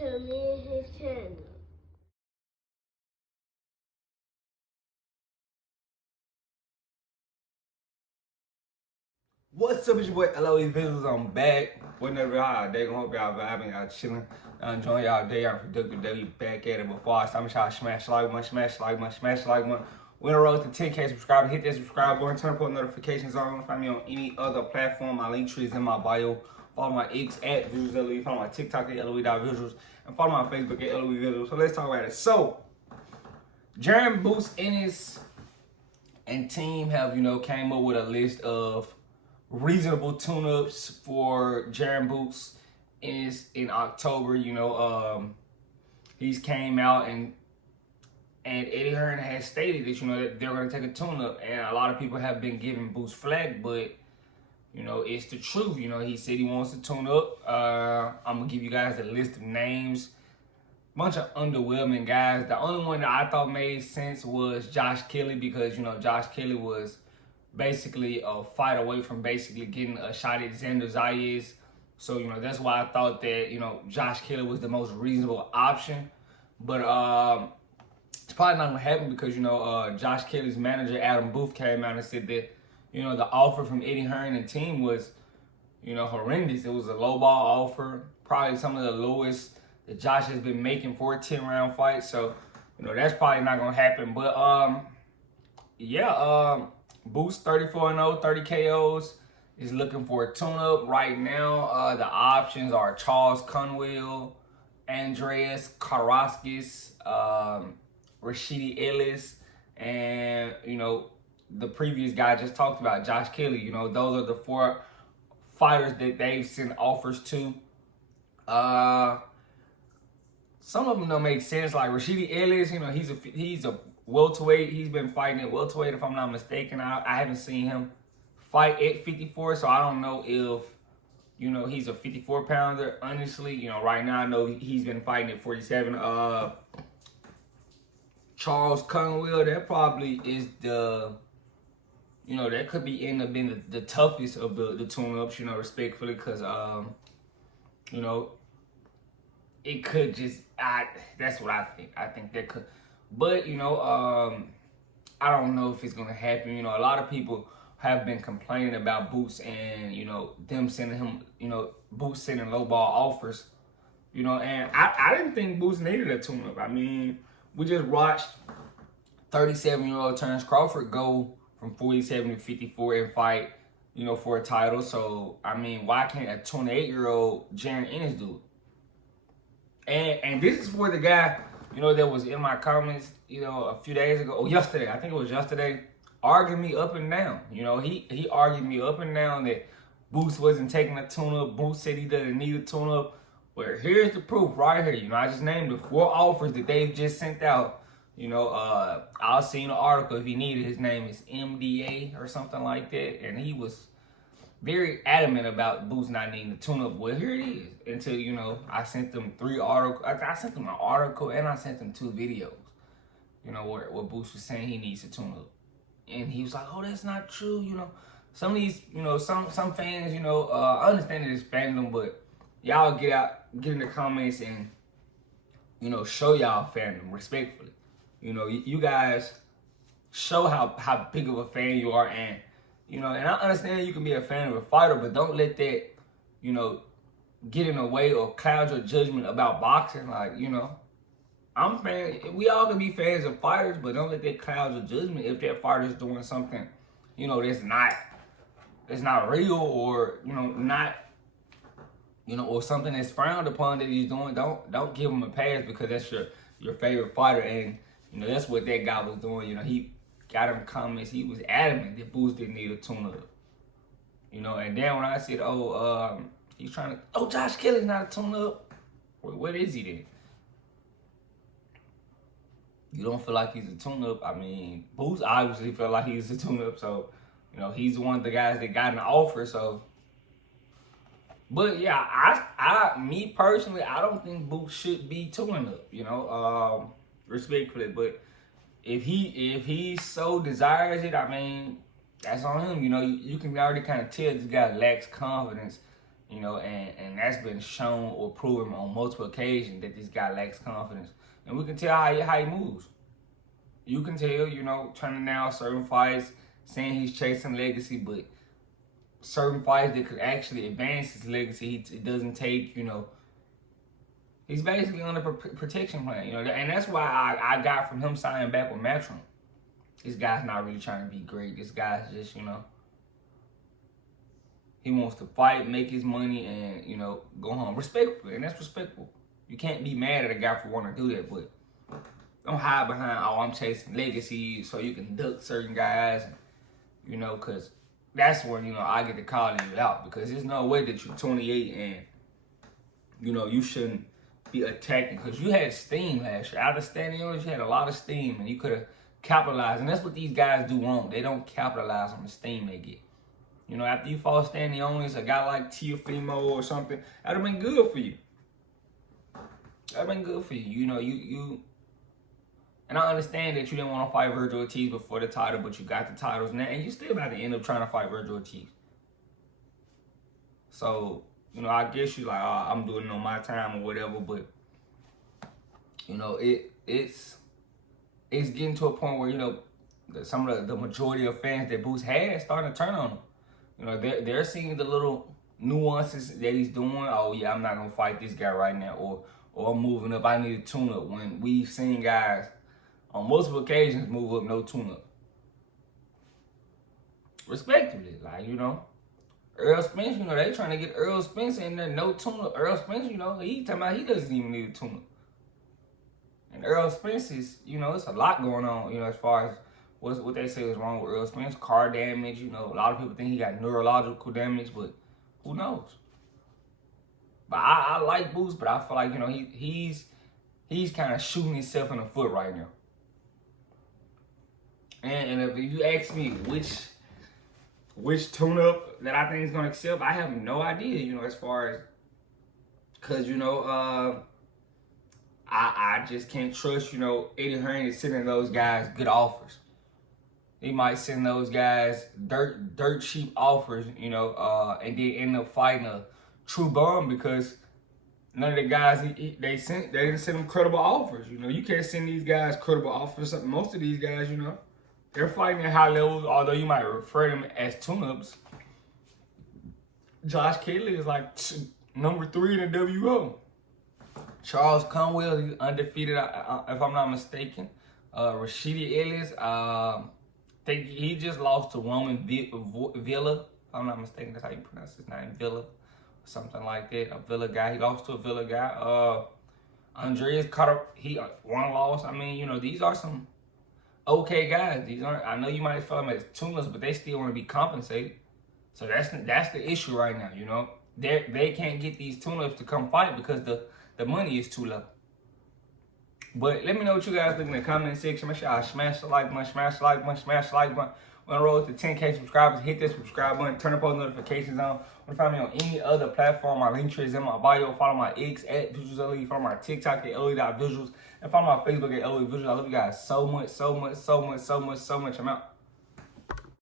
to me and his channel. What's up, it's your boy LOE Visuals. I'm back. Whenever how day gonna hope y'all vibing, y'all chilling, enjoying y'all day, y'all productive day. We back at it. Before I start, make sure y'all smash like one, smash like one, smash like one. We're on the road to 10K subscribers. Hit that subscribe button, turn on notifications on. Find me on any other platform. My link tree is in my bio. Follow my X at Visuals LOE. Follow my TikTok at LOE.Visuals. And follow my Facebook at LOE Visuals. So let's talk about it. So, Jaron, Boots, Ennis, and team have, came up with a list of reasonable tune-ups for Jaron Boots is in October. He's came out and Eddie Hearn has stated that that they're going to take a tune-up, and a lot of people have been giving Boots flack, but it's the truth. He said he wants to tune up. I'm gonna give you guys a list of names, bunch of underwhelming guys. The only one that I thought made sense was Josh Kelly, because Josh Kelly was basically a fight away from basically getting a shot at Xander Zayas. So, that's why I thought that, Josh Kelly was the most reasonable option. But it's probably not going to happen because, Josh Kelly's manager, Adam Booth, came out and said that, the offer from Eddie Hearn and team was, horrendous. It was a low ball offer, probably some of the lowest that Josh has been making for a 10-round fight. So, that's probably not going to happen. But, Boots 34-0, 30 KOs, is looking for a tune-up right now. The options are Charles Conwell, Andreas Karaskis, Rashidi Ellis, and the previous guy I just talked about, Josh Kelly. Those are the 4 fighters that they've sent offers to. Some of them don't make sense. Like Rashidi Ellis, he's a welterweight. He's been fighting at welterweight, if I'm not mistaken. I haven't seen him fight at 54, so I don't know if, he's a 54-pounder. Honestly, right now I know he's been fighting at 47. Charles Conwell, that probably is the, that could be end up being the toughest of the tune-ups, respectfully, because, it could just, that's what I think. I think that could. But, I don't know if it's going to happen. A lot of people have been complaining about Boots and, them sending him, Boots sending low ball offers. And I didn't think Boots needed a tune-up. I mean, we just watched 37-year-old Terrence Crawford go from 47 to 54 and fight, for a title. So, I mean, why can't a 28-year-old Jaron Ennis do it? And this is for the guy, that was in my comments, a few days ago, or yesterday, I think it was yesterday, arguing me up and down. He argued me up and down that Boots wasn't taking a tune-up. Boots said he doesn't need a tune-up. Well, here's the proof right here. I just named the 4 offers that they've just sent out. I'll see an article if you need it. His name is MDA or something like that. And he was very adamant about Boots not needing the tune-up. Well, here it is. Until, I sent them 3 articles. I sent them an article and I sent them 2 videos, where Boots was saying he needs a tune-up. And he was like, oh, that's not true. Some of these, some fans, I understand that it's fandom, but y'all get in the comments and, show y'all fandom respectfully. You guys show how big of a fan you are, and and I understand you can be a fan of a fighter, but don't let that, get in the way or cloud your judgment about boxing. Like, I'm fan. We all can be fans of fighters, but don't let that cloud your judgment if that fighter's doing something, that's not real, or not, or something that's frowned upon that he's doing. Don't give him a pass because that's your favorite fighter, and that's what that guy was doing. He got him comments. He was adamant that Boots didn't need a tune-up. And then when I said, he's trying to, Josh Kelly's not a tune-up. What is he then? You don't feel like he's a tune-up. I mean, Boots obviously felt like he's a tune-up, so, he's one of the guys that got an offer, so. But, yeah, me personally, I don't think Boots should be tuning up, respectfully, but if he so desires it, I mean, that's on him. You can already kind of tell this guy lacks confidence, You know, and that's been shown or proven on multiple occasions that this guy lacks confidence. And we can tell how he moves. You can tell, you know, turning down certain fights, saying he's chasing legacy, but certain fights that could actually advance his legacy, it doesn't take, you know. He's basically on a protection plan, you know, and that's why I got from him signing back with Matchroom. This guy's not really trying to be great. This guy's just, you know, he wants to fight, make his money, and, you know, go home respectfully, and that's respectful. You can't be mad at a guy for wanting to do that, but don't hide behind, oh, I'm chasing legacy, so you can duck certain guys, you know, because that's when, you know, I get to calling you out, because there's no way that you're 28 and, you know, you shouldn't be attacking, because you had steam last year. Out of standing orders, you had a lot of steam, and you could have capitalized, and that's what these guys do wrong. They don't capitalize on the steam they get. You know, after you fall standing only, a guy like Teofimo or something, that'd have been good for you. That'd have been good for you. You know, you and I understand that you didn't want to fight Virgil Ortiz before the title, but you got the titles now, and you still about to end up trying to fight Virgil Ortiz. So, you know, I guess you like, oh, I'm doing it on my time or whatever, but, you know, it's getting to a point where, you know, some of the majority of fans that Boots had starting to turn on him. You know, they're seeing the little nuances that he's doing. Oh, yeah, I'm not going to fight this guy right now. Or I'm moving up. I need a tune-up. When we've seen guys on multiple occasions move up, no tune-up. Respectively, like, you know. Earl Spence, you know, they trying to get Earl Spence in there, no tune-up. Earl Spence, you know, he talking about he doesn't even need a tune-up. And Earl Spence is, you know, it's a lot going on, you know, as far as what they say is wrong with Earl Spence. Car damage, you know, a lot of people think he got neurological damage, but who knows? But I like Boots, but I feel like, you know, he's kind of shooting himself in the foot right now. And if you ask me which tune-up that I think is going to accept, I have no idea, you know, as far as, because, you know, I just can't trust, you know, Eddie Hearn is sending those guys good offers. He might send those guys dirt cheap offers, you know, and then end up fighting a true bum, because none of the guys they didn't send them credible offers. You know, you can't send these guys credible offers. Most of these guys, you know, they're fighting at high levels, although you might refer them as tune-ups. Josh Kelly is like number 3 in the WO. Charles Conwell, he's undefeated, if I'm not mistaken. Rashidi Ellis, I think he just lost to Roman Villa. If I'm not mistaken, that's how you pronounce his name, Villa. Something like that. A Villa guy. He lost to a Villa guy. Andreas Carter, he one loss. I mean, you know, these are some okay guys. These aren't. I know you might feel them as tune-ups, but they still want to be compensated. So that's the issue right now. You know, they can't get these tune-ups to come fight because the money is too low. But let me know what you guys think in the comment section. Make sure y'all smash the like button, smash the like button, smash the like button. We're on the road to 10K subscribers. Hit that subscribe button. Turn up all notifications on. Want to find me on any other platform. My link tree is in my bio. Follow my X at VisualsLE. Follow my TikTok at LE.visuals. And follow my Facebook at LE Visuals. I love you guys so much, so much, so much, so much, so much. I'm out.